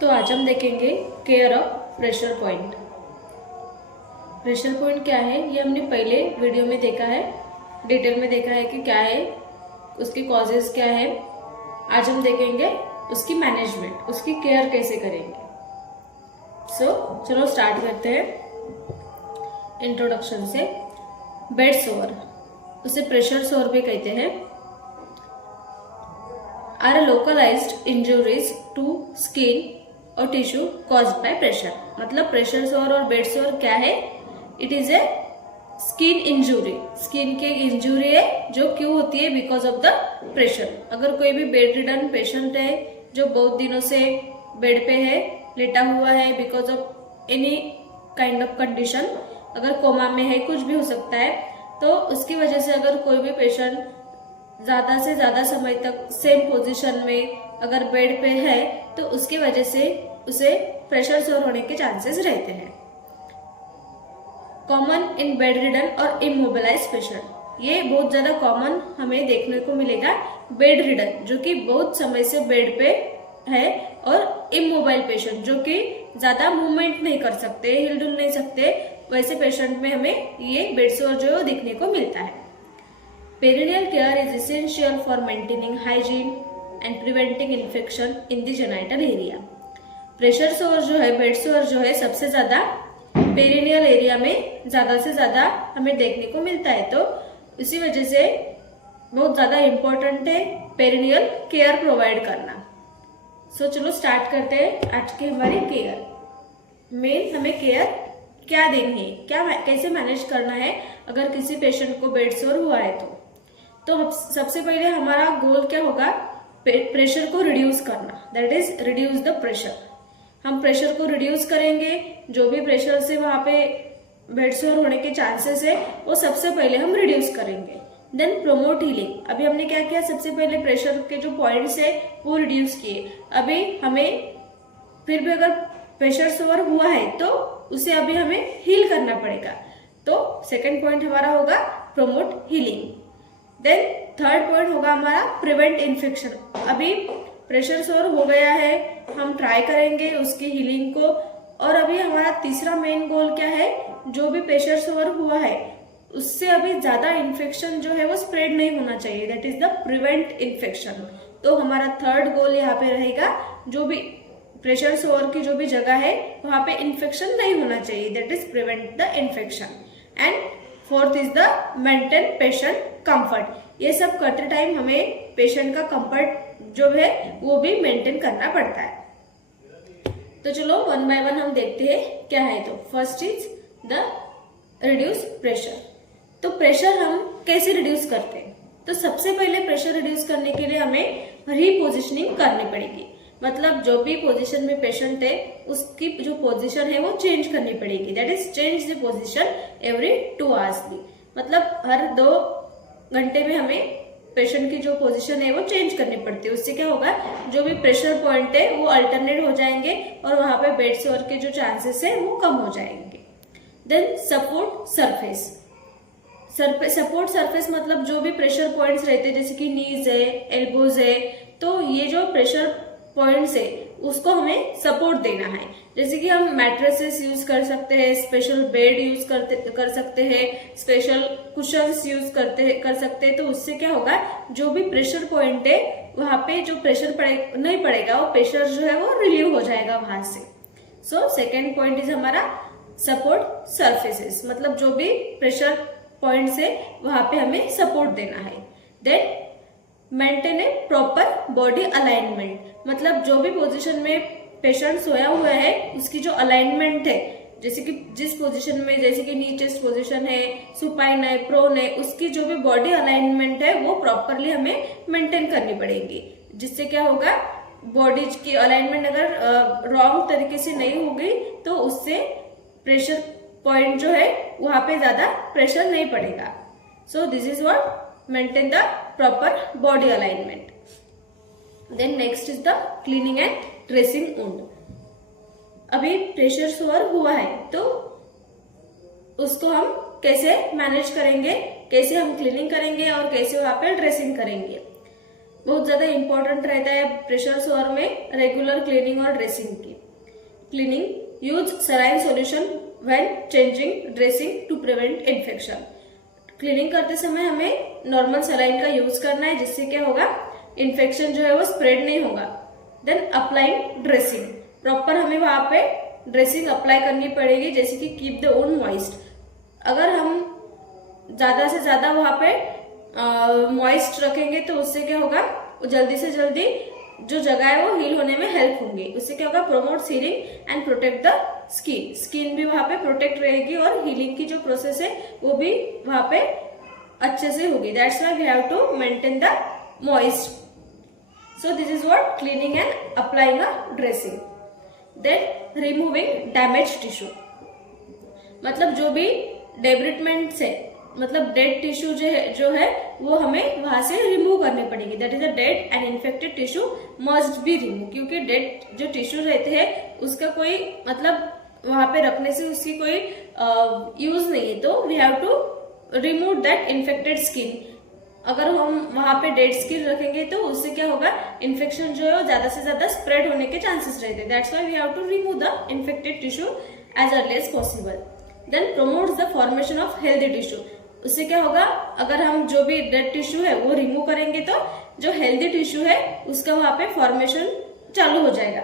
तो आज हम देखेंगे care of pressure point. Pressure point क्या है ये हमने पहले वीडियो में देखा है, डिटेल में देखा है कि क्या है, उसके कॉजेज क्या है। आज हम देखेंगे उसकी मैनेजमेंट, उसकी केयर कैसे करेंगे। चलो स्टार्ट करते हैं इंट्रोडक्शन से। बेड सोर, उसे प्रेशर सोर भी कहते हैं, are localised injuries to skin और टिश्यू कॉज्ड बाय प्रेशर। मतलब प्रेशर सोर और बेड सोर क्या है, it is a skin injury, skin के इंजुरी है जो क्यों होती है, बिकॉज ऑफ द प्रेशर। अगर कोई भी बेड रिडन पेशेंट है जो बहुत दिनों से बेड पे है, लेटा हुआ है, because of any kind of condition, अगर कोमा में है, कुछ भी हो सकता है, तो उसकी वजह से अगर कोई भी पेशेंट ज्यादा से ज्यादा समय तक सेम पोजीशन में अगर बेड पे है तो उसकी वजह से उसे प्रेशर सोर होने के चांसेस रहते हैं। कॉमन इन बेड रिडन और इमोबिलाइज पेशेंट, ये बहुत ज्यादा कॉमन हमें देखने को मिलेगा। बेड रिडन जो कि बहुत समय से बेड पे है, और इमोबाइल पेशेंट जो कि ज्यादा मूवमेंट नहीं कर सकते, हिलडुल नहीं सकते, वैसे पेशेंट में हमें ये बेड सोर जो दिखने को मिलता है। Perennial care is essential for maintaining hygiene and preventing infection in the genital area. Pressure सोर जो है, बेड सोर जो है, सबसे ज्यादा पेरिनियल एरिया में ज्यादा से ज्यादा हमें देखने को मिलता है, तो इसी वजह से बहुत ज्यादा इम्पोर्टेंट है पेरिनियल केयर प्रोवाइड करना। चलो स्टार्ट करते हैं आज की हमारी केयर। मेन हमें केयर क्या देनी है, क्या कैसे मैनेज करना है अगर किसी पेशेंट को बेड सोर हुआ है तो सबसे पहले हमारा गोल क्या होगा, प्रेशर को रिड्यूस करना, that is reduce the pressure. हम प्रेशर को रिड्यूस करेंगे, जो भी प्रेशर से वहां पे बेड सोर होने के चांसेस है वो सबसे पहले हम रिड्यूस करेंगे। देन प्रोमोट हीलिंग, अभी हमने क्या किया, सबसे पहले प्रेशर के जो पॉइंट्स है वो रिड्यूस किए। अभी हमें फिर भी अगर प्रेशर सोर हुआ है तो उसे अभी हमें हील करना पड़ेगा, तो सेकंड पॉइंट हमारा होगा promote healing. Then third point होगा हमारा प्रिवेंट इन्फेक्शन। अभी प्रेशर सोर हो गया है, हम ट्राई करेंगे उसकी हीलिंग को। और अभी हमारा तीसरा मेन गोल क्या है, जो भी प्रेशर सोर हुआ है उससे अभी ज्यादा इन्फेक्शन जो है वो स्प्रेड नहीं होना चाहिए, that is the prevent infection. तो हमारा थर्ड गोल यहाँ पे रहेगा, जो भी प्रेशर सोर की जो भी जगह है वहां पे इन्फेक्शन नहीं होना चाहिए, that is prevent the infection. And fourth is the maintain patient comfort. ये सब करते टाइम हमें पेशेंट का कंफर्ट जो है वो भी मेंटेन करना पड़ता है। तो चलो वन बाय वन हम देखते हैं क्या है। तो first is the reduce pressure. तो प्रेशर हम कैसे रिड्यूस करते हैं, तो सबसे पहले प्रेशर रिड्यूस करने के लिए हमें रीपोजिशनिंग करनी पड़ेगी। मतलब जो भी पोजीशन में पेशेंट है उसकी जो पोजीशन है वो चेंज करनी पड़ेगी, that is change the position every 2 hours. मतलब हर 2 घंटे में हमें पेशेंट की जो पोजीशन है वो चेंज करनी पड़ती है। उससे क्या होगा, जो भी प्रेशर पॉइंट है वो अल्टरनेट हो जाएंगे और वहां पे बेड सोर के जो चांसेस है वो कम हो जाएंगे। Then support surface. Support surface मतलब जो भी प्रेशर पॉइंट्स रहते हैं, जैसे कि नीज है, एल्बोज है, तो ये जो प्रेशर पॉइंट्स है उसको हमें सपोर्ट देना है। जैसे कि हम मैट्रेसेस यूज कर सकते हैं, स्पेशल बेड यूज कर सकते हैं, स्पेशल कुशन्स यूज कर सकते हैं। तो उससे क्या होगा, जो भी प्रेशर पॉइंट है वहां पे जो प्रेशर नहीं पड़ेगा, वो प्रेशर जो है वो रिलीव हो जाएगा वहां से। सेकेंड पॉइंट इज हमारा सपोर्ट सरफेसेस, मतलब जो भी प्रेशर पॉइंट्स है वहां पे हमें सपोर्ट देना है। Then maintain a proper body alignment, मतलब जो भी पोजीशन में पेशेंट सोया हुआ है उसकी जो अलाइनमेंट है, जैसे कि जिस पोजीशन में, जैसे कि नी चेस्ट पोजीशन है, सुपाइन है, प्रोन है, उसकी जो भी बॉडी अलाइनमेंट है वो प्रॉपरली हमें मेंटेन करनी पड़ेगी। जिससे क्या होगा, बॉडी की अलाइनमेंट अगर रॉन्ग तरीके से नहीं होगी तो उससे प्रेशर पॉइंट जो है वहां पे ज्यादा प्रेशर नहीं पड़ेगा। So this is what maintain the proper body alignment. Then next is the cleaning and dressing wound. अभी प्रेशर सोर हुआ है तो उसको हम कैसे मैनेज करेंगे, कैसे हम क्लीनिंग करेंगे और कैसे वहां पे ड्रेसिंग करेंगे। बहुत ज्यादा इंपॉर्टेंट रहता है प्रेशर सोअर में रेगुलर क्लीनिंग और ड्रेसिंग की। Cleaning, use saline solution when changing dressing to prevent infection. Cleaning करते समय हमें नॉर्मल सलाइन का यूज करना है, जिससे क्या होगा, इन्फेक्शन जो है वो स्प्रेड नहीं होगा। देन अप्लाइंग ड्रेसिंग, प्रॉपर हमें वहां पे ड्रेसिंग अप्लाई करनी पड़ेगी, जैसे कि कीप द वुंड मॉइस्ट। अगर हम ज्यादा से ज्यादा वहां पे मॉइस्ट रखेंगे तो उससे क्या होगा, जल्दी से जल्दी जो जगह है वो हील होने में हेल्प होंगी। उससे क्या होगा, promote healing and protect the skin. Skin भी वहां पे प्रोटेक्ट रहेगी और हीलिंग की जो प्रोसेस है वो भी वहां पे अच्छे से होगी। That's why we have to maintain the moist. So this is what cleaning and applying a dressing. Then removing damage tissue, मतलब जो भी डेब्रिटमेंट से, मतलब डेड टिश्यू जो है वो हमें वहां से रिमूव करने पड़ेगी। That is a dead and infected tissue must be remove, क्योंकि डेड जो टिश्यू रहते हैं उसका कोई मतलब वहां पे रखने से उसकी कोई यूज नहीं है, तो we have to remove that infected skin. अगर हम वहां पे डेड स्किन रखेंगे तो उससे क्या होगा, इन्फेक्शन जो है वो ज्यादा से ज्यादा स्प्रेड होने के चांसेस रहते हैं। That's why we have to remove the infected tissue as early as possible. Then promotes the formation of healthy tissue, उससे क्या होगा, अगर हम जो भी डेड टिश्यू है वो रिमूव करेंगे तो जो हेल्दी टिश्यू है उसका वहां पे फॉर्मेशन चालू हो जाएगा।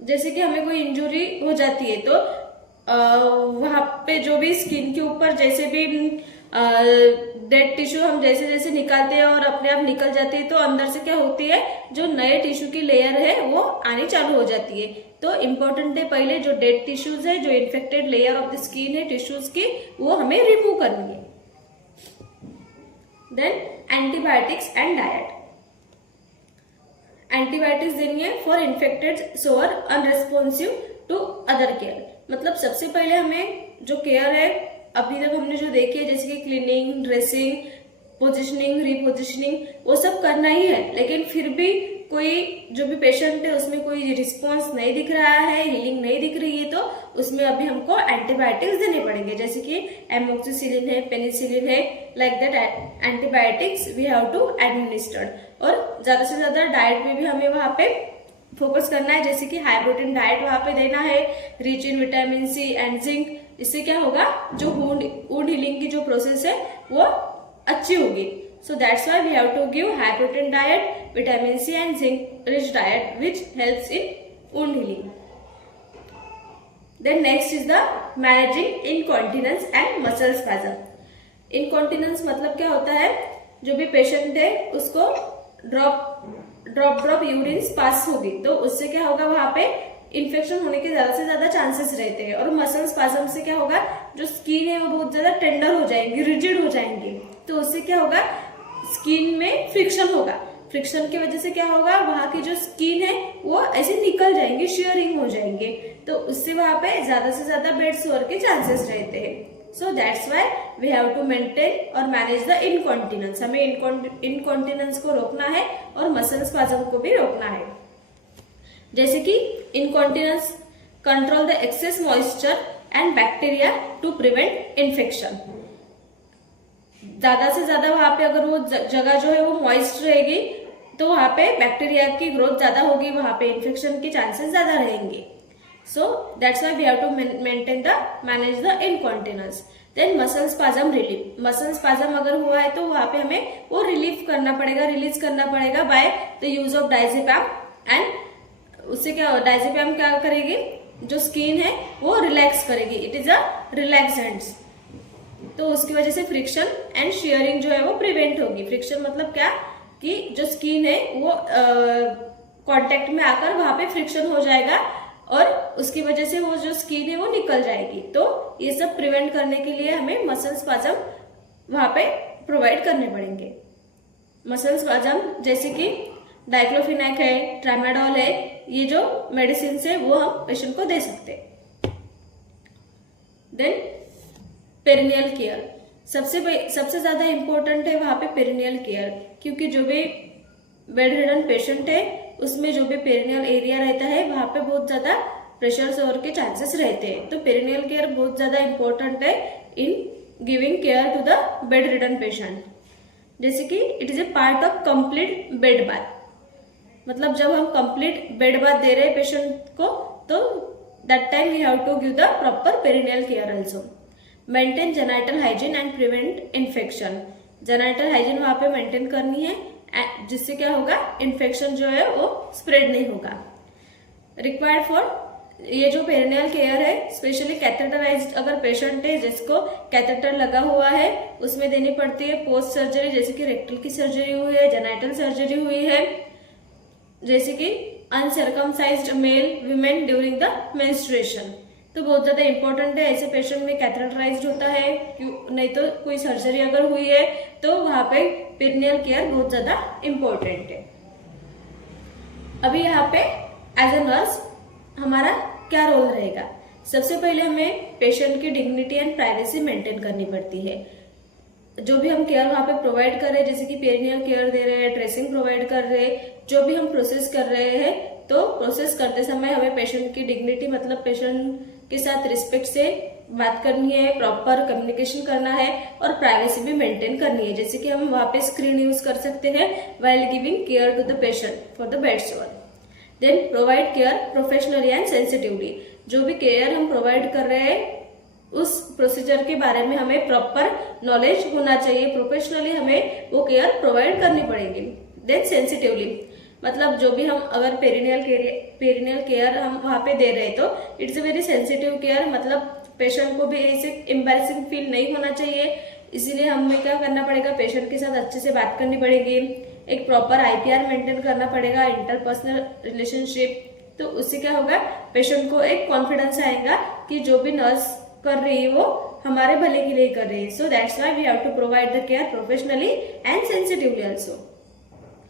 जैसे कि हमें कोई इंजुरी हो जाती है तो वहां पे जो भी स्किन के ऊपर जैसे भी डेड टिश्यू हम जैसे जैसे निकालते हैं और अपने आप निकल जाती है, तो अंदर से क्या होती है, जो नए टिश्यू की लेयर है वो आनी चालू हो जाती है। तो इम्पोर्टेंट है पहले जो डेड टिश्यूज है, जो infected layer of the skin है टिश्यूज की, वो हमें रिमूव करनी है। Then antibiotics and diet, antibiotics देनी है for infected sore unresponsive to other care. मतलब सबसे पहले हमें जो केयर है अभी तक हमने जो देखी है, जैसे कि क्लीनिंग, ड्रेसिंग, पोजिशनिंग, रिपोजिशनिंग, वो सब करना ही है, लेकिन फिर भी कोई जो भी पेशेंट है उसमें कोई रिस्पॉन्स नहीं दिख रहा है, हीलिंग नहीं दिख रही है, तो उसमें अभी हमको एंटीबायोटिक्स देने पड़ेंगे, जैसे कि एमोक्सिसिलिन है, पेनिसिलिन है, like that antibiotics we have to administered. और ज्यादा से ज्यादा डाइट में भी हमें वहां पे फोकस करना है, जैसे कि हाई प्रोटीन डाइट वहां पे देना है, rich in vitamin C and zinc. इससे क्या होगा, जो वुंड हीलिंग की जो प्रोसेस है वो अच्छी होगी। So that's why we have to give high protein diet, vitamin C and zinc rich diet which helps in wound healing. Then next is the managing incontinence and muscle spasm. Incontinence मतलब क्या होता है, जो भी patient है उसको drop urine pass होगी तो उससे क्या होगा, वहां पे इन्फेक्शन होने के ज्यादा से ज्यादा चांसेस रहते हैं। और मसल स्पाज्म से क्या होगा, जो स्किन है वो बहुत ज्यादा टेंडर हो जाएंगी, रिजिड हो जाएंगी, तो उससे क्या होगा, स्किन में फ्रिक्शन होगा। फ्रिक्शन की वजह से क्या होगा, वहां की जो स्किन है वो ऐसे निकल जाएंगे, शियरिंग हो जाएंगे, तो उससे वहां पे ज्यादा से ज्यादा बेड सोअर के चांसेस रहते हैं। So that's why we have to maintain और मैनेज द इनकॉन्टिनेंस। हमें इनकॉन्टिनेंस को रोकना है और मसल स्पाज्म को भी रोकना है। जैसे कि incontinence control the excess moisture and bacteria to prevent infection. ज्यादा से ज्यादा वहां पे अगर वो जगह जो है वो मॉइस्ट रहेगी तो वहां पे बैक्टीरिया की ग्रोथ ज्यादा होगी, वहां पे इन्फेक्शन के चांसेस ज्यादा रहेंगे। So that's why we have to maintain the manage the incontinence. Then muscle spasm relief, muscle spasm अगर हुआ है तो वहां पे हमें वो रिलीफ करना पड़ेगा, रिलीज करना पड़ेगा by the use of diazepam. And उससे क्या, डायजेपैम क्या करेगी, जो स्किन है वो रिलैक्स करेगी, इट इज अ रिलैक्सेंट्स, तो उसकी वजह से फ्रिक्शन एंड शियरिंग जो है वो प्रिवेंट होगी। फ्रिक्शन मतलब क्या, कि जो स्किन है वो कांटेक्ट में आकर वहां पे फ्रिक्शन हो जाएगा और उसकी वजह से वो जो स्किन है वो निकल जाएगी। तो ये सब प्रिवेंट करने के लिए हमें मसल स्पाज्म वहां पे प्रोवाइड करने पड़ेंगे। मसल स्पाज्म जैसे कि डाइक्लोफिनेक है, ट्रामाडोल है, ये जो मेडिसिन है वो हम पेशेंट को दे सकते हैं। देन पेरिनियल केयर, सबसे ज्यादा इंपॉर्टेंट है वहां पे पेरिनियल केयर, क्योंकि जो भी बेड रिडन पेशेंट है उसमें जो भी पेरिनियल एरिया रहता है वहां पे बहुत ज्यादा प्रेशर सोअर के चांसेस रहते हैं। तो पेरिनियल केयर बहुत ज्यादा इंपॉर्टेंट है in giving care to the bedridden patient. जैसे कि it is a part of complete bed bath, मतलब जब हम कंप्लीट बेड बाथ दे रहे हैं पेशेंट को तो that time we have to give the proper perineal care also. Maintain genital hygiene and prevent infection, genital hygiene वहां पे maintain करनी है जिससे क्या होगा, इन्फेक्शन जो है वो स्प्रेड नहीं होगा। रिक्वायर्ड फॉर, ये जो पेरिनियल केयर है स्पेशली कैथेटराइज्ड अगर पेशेंट है जिसको कैथेटर लगा हुआ है उसमें देनी पड़ती है। पोस्ट सर्जरी जैसे कि रेक्टल की सर्जरी हुई है, जेनाइटल सर्जरी हुई है, जैसे कि uncircumcised male women during the menstruation, तो बहुत ज्यादा इंपॉर्टेंट है। ऐसे पेशेंट में कैथेटराइज्ड होता है, क्यों नहीं तो कोई सर्जरी अगर हुई है तो वहां पे पेरिनियल केयर बहुत ज्यादा इंपॉर्टेंट है। अभी यहाँ पे एज ए नर्स हमारा क्या रोल रहेगा, सबसे पहले हमें पेशेंट की डिग्निटी एंड प्राइवेसी मेंटेन करनी पड़ती है। जो भी हम केयर वहां पे प्रोवाइड कर रहे हैं, जैसे कि पेरिनियल केयर दे रहे हैं, ड्रेसिंग प्रोवाइड कर रहे हैं, जो भी हम प्रोसेस कर रहे हैं तो प्रोसेस करते समय हमें पेशेंट की डिग्निटी मतलब पेशेंट के साथ रिस्पेक्ट से बात करनी है, प्रॉपर कम्युनिकेशन करना है और प्राइवेसी भी मेंटेन करनी है। जैसे कि हम वहां पे स्क्रीन यूज कर सकते हैं while giving care to the patient for the bed sore. Then provide care professionally and sensitively, जो भी केयर हम प्रोवाइड कर रहे हैं उस प्रोसीजर के बारे में हमें प्रॉपर नॉलेज होना चाहिए, प्रोफेशनली हमें वो केयर प्रोवाइड करनी पड़ेगी। देन सेंसिटिवली, मतलब जो भी हम अगर पेरिनियल केयर हम वहां पे दे रहे हैं तो it's a very sensitive care, मतलब पेशेंट को भी ऐसे एम्बैरेसिंग फील नहीं होना चाहिए, इसीलिए हमें क्या करना पड़ेगा, पेशेंट के साथ अच्छे से बात करनी पड़ेगी, एक प्रॉपर IPR मेंटेन करना पड़ेगा, इंटरपर्सनल रिलेशनशिप, तो उससे क्या होगा, पेशेंट को एक कॉन्फिडेंस आएगा कि जो भी नर्स कर रही है वो हमारे भले के लिए कर रही है। So that's why we have to provide the care professionally and sensitively also.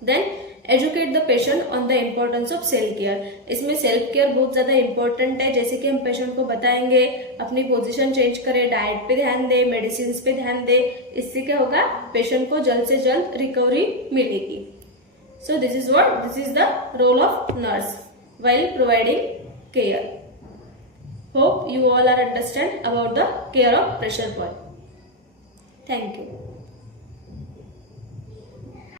Then educate the patient on the importance of self care, इसमें सेल्फ केयर बहुत ज्यादा इंपॉर्टेंट है। जैसे कि हम पेशेंट को बताएंगे अपनी पोजीशन चेंज करे, डाइट पे ध्यान दे, मेडिसिन पे ध्यान दे, इससे क्या होगा, पेशेंट को जल्द से जल्द रिकवरी मिलेगी। So this is the role of nurse while providing care. Hope you all are understand about the care of pressure point. Thank you.